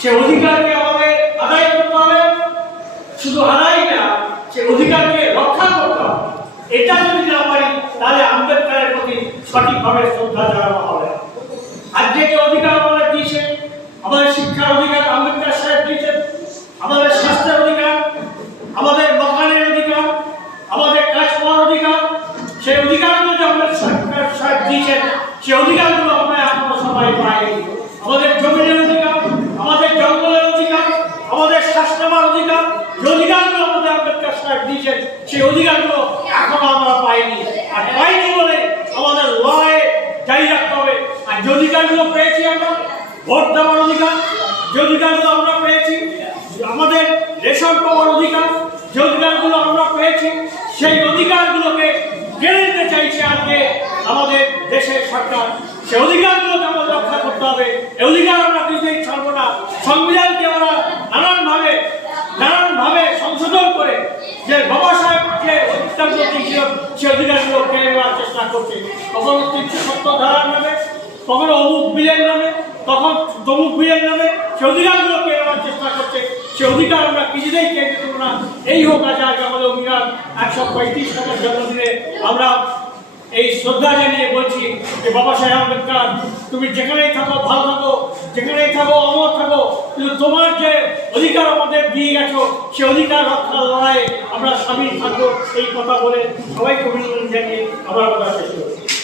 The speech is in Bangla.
সে অধিকারকে আমাদের আদায় করতে হবে, শুধু আদায় না, সে অধিকারকে রক্ষা করতে হবে। এটা যদি না পারি তাহলে আম্বেদকরের প্রতি সঠিকভাবে শ্রদ্ধা জানানো হবে। আজকে যে অধিকার আমাদের দিয়েছেন, আমাদের শিক্ষার অধিকার আম্বেদকর সাহেব দিয়েছেন, আমাদের স্বাস্থ্যের অধিকার, আমাদের মকানের অধিকার, আমাদের কাজ পাওয়ার অধিকার, সেই অধিকারগুলো যে আম্বেদকর সাহেব দিয়েছেন, সেই অধিকারগুলো আমরা এখনো সবাই পাইনি। আমাদের জমিনের অধিকার, আমাদের জঙ্গলের অধিকার, আমাদের স্বাস্থ্যের অধিকার, যে অধিকারগুলো আমাদের আম্বেদকর সাহেব দিয়েছেন, সেই অধিকারগুলো এখনো আমরা পাইনি। আর পাইনি বলে আমাদের লড়াই জারি রাখতে হবে। আর যে অধিকারগুলো পেয়েছি আমরা, ভোট দেওয়ার অধিকার, যে অধিকারগুলো আমরা পেয়েছি, আমাদের রেশন পাওয়ার অধিকার, যে অধিকারগুলো আমরা পেয়েছি, সেই অধিকারগুলোকে কেড়ে নিতে চাইছে আজকে আমাদের দেশের সরকার। সেই অধিকারগুলোকে আমাদের রক্ষা করতে হবে। এই অধিকার আমরা কিছুতেই ছাড়বো না। সংবিধানকে আমরা নানানভাবে সংশোধন করে যে বাবা সাহেব যে অধিকারগুলো দিয়েছিল, সেই অধিকারগুলো কেড়ে নেওয়ার চেষ্টা করছে। কখনো 370 ধারার নামে, কখনো অমুক বিলের নামে, তখন তমুক বিলের নামে সে অধিকারগুলো কেড়ে নেওয়ার চেষ্টা করছে। সে অধিকার আমরা কিছুতেই কেড়ে দেব না। এই হোক আজ আমাদের অধিকার। 135 জন্মদিনে আমরা এই শ্রদ্ধা জানিয়ে বলছি যে বাবা সাহেব আম্বেদকর, তুমি যেখানেই থাকো ভালো থাকো, যেখানেই থাকো অমর থাকো, কিন্তু তোমার যে অধিকার আমাদের দিয়ে গেছো, সে অধিকার রক্ষার লড়াই আমরা সামিল থাকবো। এই কথা বলে সবাইকে অভিনন্দন জানিয়ে আমার কথা শেষ করছি।